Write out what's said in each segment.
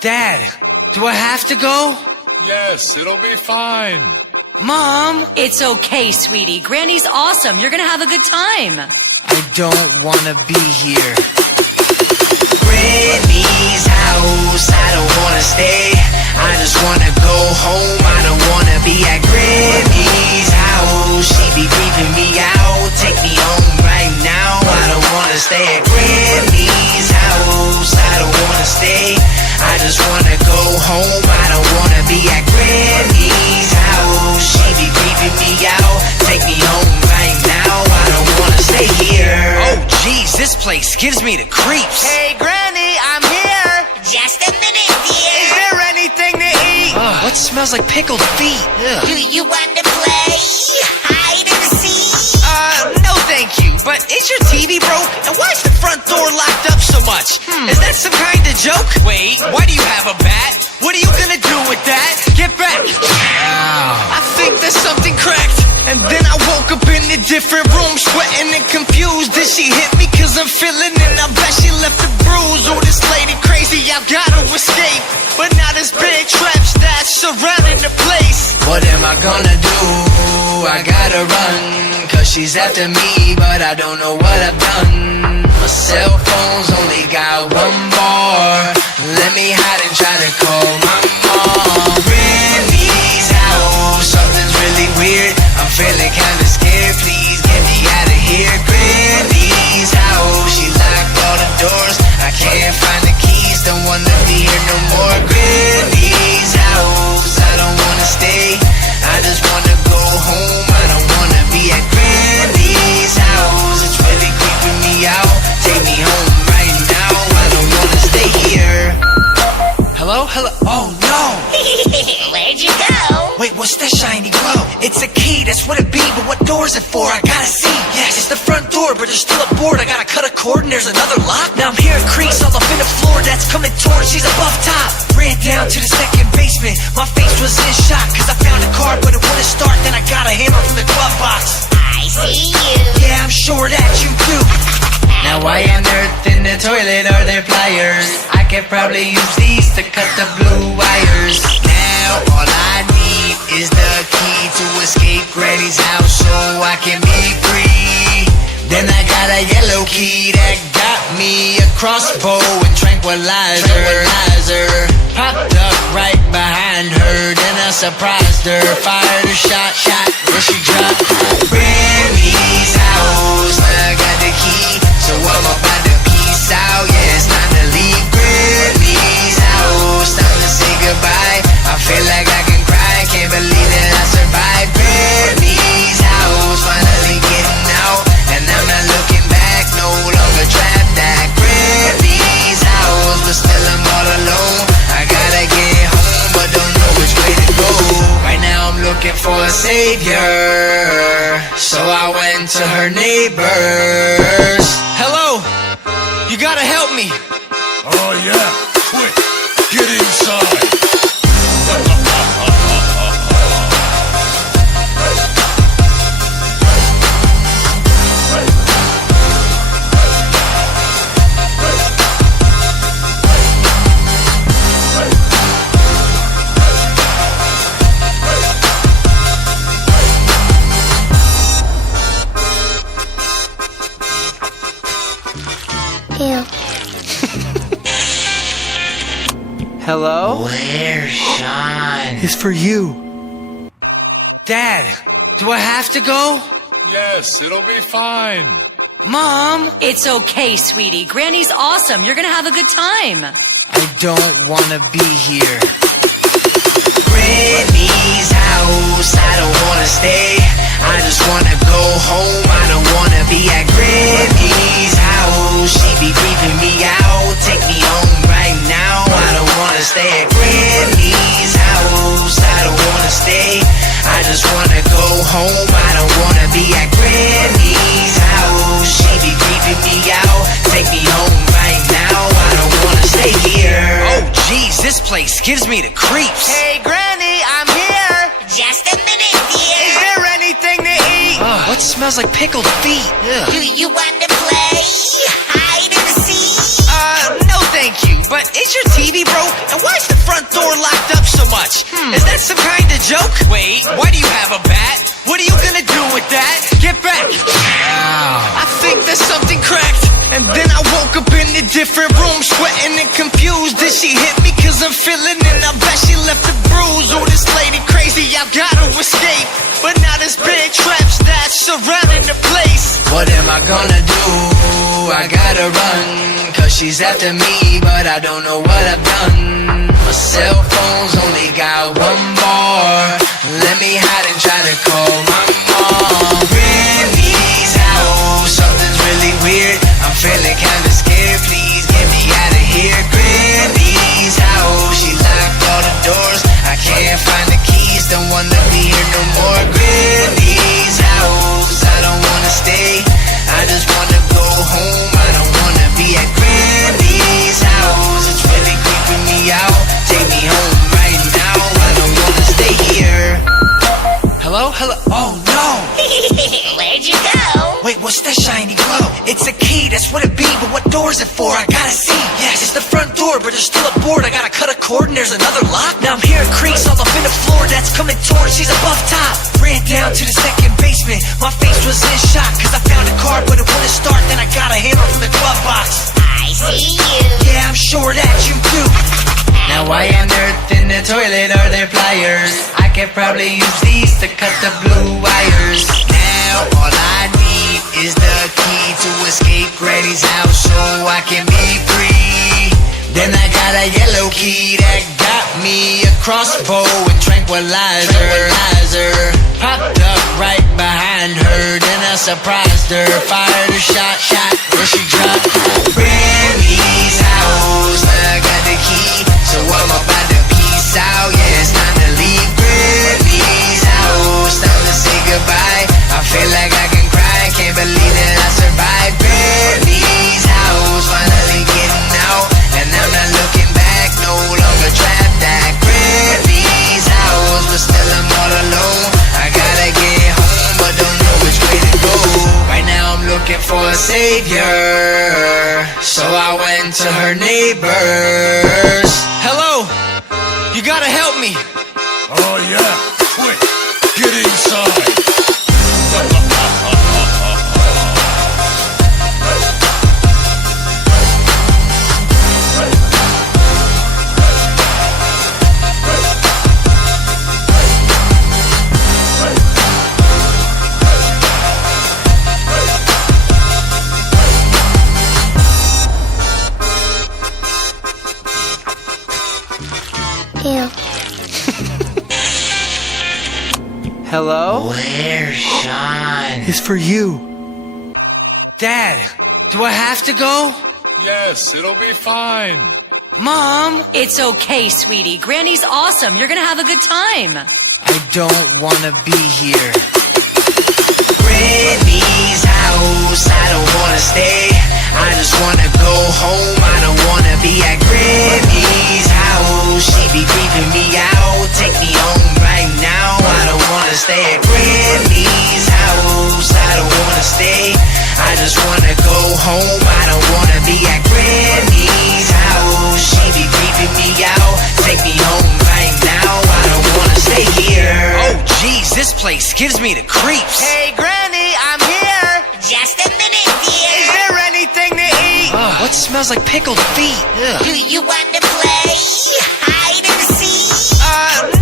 Dad, do I have to go? Yes, it'll be fine. Mom! It's okay, sweetie. Granny's awesome. You're gonna have a good time. I don't want to be here. Granny's house, I don't want to stay. I just want to go home. I don't want to be at Granny's house. She be creeping me out. Take me home right now. I don't want to stay at Granny's house. I don't want to stay. I just want to go home. I don't want to be at Granny's house. She be creeping me out. Take me home right now. I don't want to stay here. Oh, jeez, this place gives me the creeps. Hey, Granny, I'm here. Just a minute, dear. Is there anything to eat? What smells like pickled feet? Ugh. Do you want to play hide and seek? No thank you. But is your TV broke? And why is the front door locked up so much? Is that some kind of joke? Wait, why do you have a bat? What are you gonna do with that? Get back! I think there's something cracked. And then I woke up in a different room, sweating and confused. Did she hit me? Cause I'm feeling it. I bet she left a bruise. Oh, this lady crazy, I've gotta escape. But now there's big traps that's surrounding the place. What am I gonna do? I gotta run, cause she's after me, but I don't know what I've done. My cell phone's only got one bar. Let me hide and try to call my mom. Granny's house, something's really weird. I'm feeling kinda scared, please get me out of here. Granny's house, she locked all the doors. I can't find the keys, don't wanna be here no more. Granny's house, I don't wanna stay. I just wanna go home, I don't wanna be at Granny's house. It's really creeping me out. Take me home right now, I don't wanna stay here. Hello? Hello? Oh no! Where'd you go? Wait, what's that shiny glow? It's a key, that's what it be, but what door is it for? I gotta see. Yes, it's the front door, but there's still a board. I gotta cut a cord and there's another lock. Now I'm hearing creaks all up in the floor that's coming towards. She's above top. Ran down to the second basement. My face was in shock, cause I found a card, but it wouldn't start. Then I got a hammer from the glove box. I see you. Yeah, I'm sure that you do. Now why on earth in the toilet are there pliers? I could probably use these to cut the blue wires. Now all I need is the key to escape Granny's house so I can be free. Then I got a yellow key that got me a crossbow and tranquilizer. Popped up right behind her, then I surprised her. Fired a shot, where she dropped. Granny's house, I got the key, so I'm about to peace out. Yeah, it's time to leave Granny's house. Time to say goodbye. I feel like I can cry, can't believe that I survived Granny's house. Finally getting out, and I'm not looking back. No longer trapped at Granny's house, but still I'm all alone. I gotta get home, but don't know which way to go. Right now I'm looking for a savior, so I went to her neighbors. Hello, you gotta help me. Oh yeah, quick, get inside. Ew. Hello? Where's Sean? It's for you. Dad, do I have to go? Yes, it'll be fine. Mom! It's okay, sweetie. Granny's awesome. You're gonna have a good time. I don't want to be here. Granny's house, I don't want to stay. I just want to go home. I don't want to be at Granny's house. She be creeping me out. Take me home right now. I don't want to stay at Granny's house. I don't want to stay. I just want to go home. I don't want to be at Granny's house. She be creeping me out. Take me home right now. I don't want to stay here. Oh, jeez, this place gives me the creeps. Hey, Granny, I'm here. Just a minute, dear. Is there anything to eat? What smells like pickled feet? Ugh. Do you want to play hide and seek? No thank you. but is your TV broke? And why is the front door locked up so much? Is that some kind of joke? Wait, why do you have a bat? What are you gonna do with that? Get back! I think there's something cracked. And then I woke up in a different room, sweating and confused. Did she hit me cause I'm feeling it? I bet she left a bruise. Oh, this lady crazy, I gotta escape. But now there's big traps that's surrounding the place. What am I gonna do? I gotta run, cause she's after me, but I don't know what I've done. My cell phone's only got one bar. Let me hide and try to call my mom. Granny's house, something's really weird. I'm feeling kinda scared, please get me out of here. Granny's house, she locked all the doors. I can't find the keys, don't wanna be here no more. Granny's house, I don't wanna stay, I just wanna go home. I don't wanna be at Granny's house, it's really creeping me out. Take me home right now, I don't wanna stay here. Hello? Oh no! Where'd you go? Wait, what's that shiny glow? It's a key, that's what it be, but what door is it for? I gotta see. Yes, it's the front door, but there's still a board. I gotta cut a cord and there's another lock. Now I'm hearing creaks all up in the floor that's coming towards. She's above top. Ran down to the second basement. My face was in shock, cause I found a car, but it wouldn't start. Then I got a hammer from the glove box. I see you. Yeah, I'm sure that you do. Now why on earth in the toilet are there pliers? I could probably use these to cut the blue wires. Now all I need is the key to escape Granny's house so I can be free. Then I got a yellow key that got me a crossbow and tranquilizer. Popped up right behind her, then I surprised her. Fired a shot, then she dropped. Granny's house, I got the key, so I'm about to peace out. Yeah, it's time to leave Granny's house, time to say goodbye. I feel like I can cry, can't believe that I survived Granny's house. Finally getting out, and I'm not looking back, no longer trapped at Granny's house, but still I'm all alone. I gotta get home, but don't know which way to go. Right now I'm looking for a savior, so I went to her neighbors. Hello? You gotta help me. Oh yeah, quick, get inside. Ew. Hello? Where's Sean? It's for you. Dad, do I have to go? Yes, it'll be fine. Mom? It's okay, sweetie. Granny's awesome. You're gonna have a good time. I don't wanna be here. Granny's house, I don't wanna stay, I just wanna go home. I don't wanna be at Granny's house, she be creeping me out. Take me home right now, I don't wanna stay at Granny's house, I don't wanna stay, I just wanna go home. I don't wanna be at Granny's house, she be creeping me out. Take me home right now, I don't wanna stay here. Oh geez, this place gives me the creeps. Hey, Granny, I'm here. Just a minute, dear. Is there anything to eat? What smells like pickled feet? Ugh. Do you want to play hide and seek?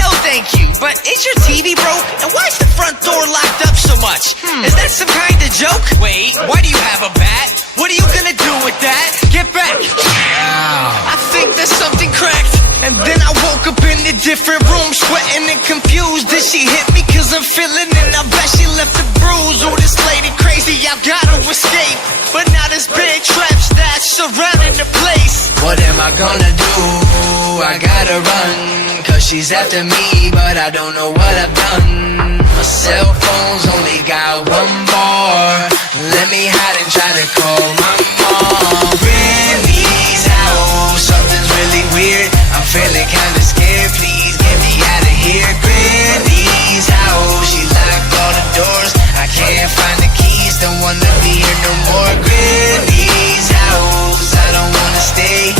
No thank you, but is your TV broke? And why is the front door locked up so much? Is that some kind of joke? Wait, why do you have a bat? What are you gonna do with that? Get back! I think there's something cracked. And then I woke up in a different room, sweating and confused. Did she hit me cause I'm feeling it? I bet she left a bruise. Oh, this lady crazy, I gotta escape. But now there's big traps that's surrounding the place. What am I gonna do? I gotta run, cause she's after me, but I don't know what I've done. My cell phone's only got one bar. Let me hide and try to call my mom. Granny's house, something's really weird. I'm feeling kinda scared, please get me out of here. Granny's house, she locked all the doors. I can't find the keys, don't wanna be here no more. Granny's house, I don't wanna stay,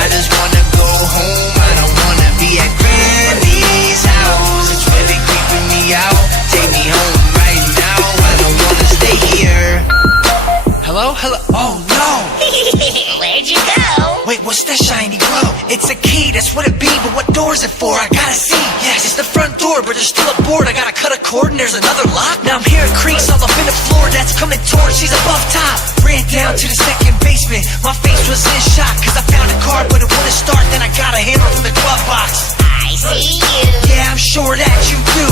I just It's a key, that's what it be, but what door is it for? I gotta see. Yes, it's the front door, but there's still a board. I gotta cut a cord and there's another lock. Now I'm hearing creaks all up in the floor, that's coming towards. She's above top. Ran down to the second basement. My face was in shock, cause I found a car, but it wouldn't start. Then I got a hammer from the glove box. I see you. Yeah, I'm sure that you do.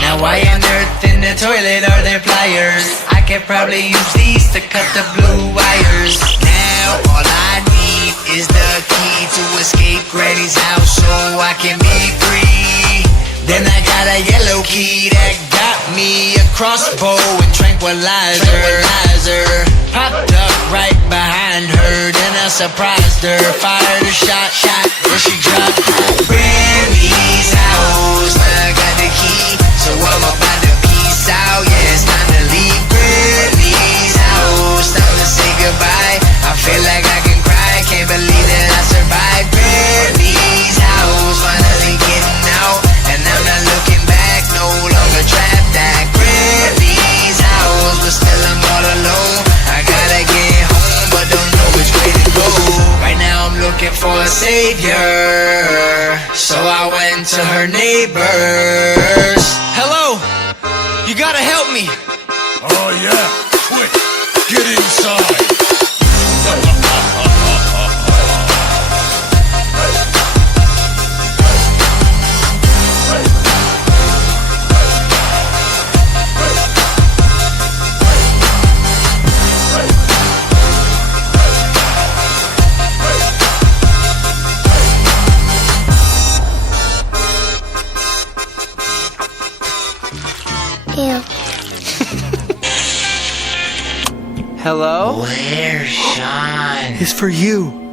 Now why on earth in the toilet are there pliers? I could probably use these to cut the blue wires. Now all I need is the key to escape Granny's house so I can be free. Then I got a yellow key that got me a crossbow and tranquilizer. Popped up right behind her, then I surprised her. Fired a shot, where she dropped. Granny's house, I got the key, so I'm about to peace out. Yeah, it's time to leave Granny's house. Time to say goodbye. I feel like I can cry, can't believe that I survived Granny's house. Finally getting out, and I'm not looking back, no longer trapped at Granny's house. But still I'm all alone, I gotta get home, but don't know which way to go. Right now I'm looking for a savior, so I went to her neighbors. Hello? You gotta help me. Oh yeah, quick, get inside. Ew. Hello? Where's Sean? It's for you.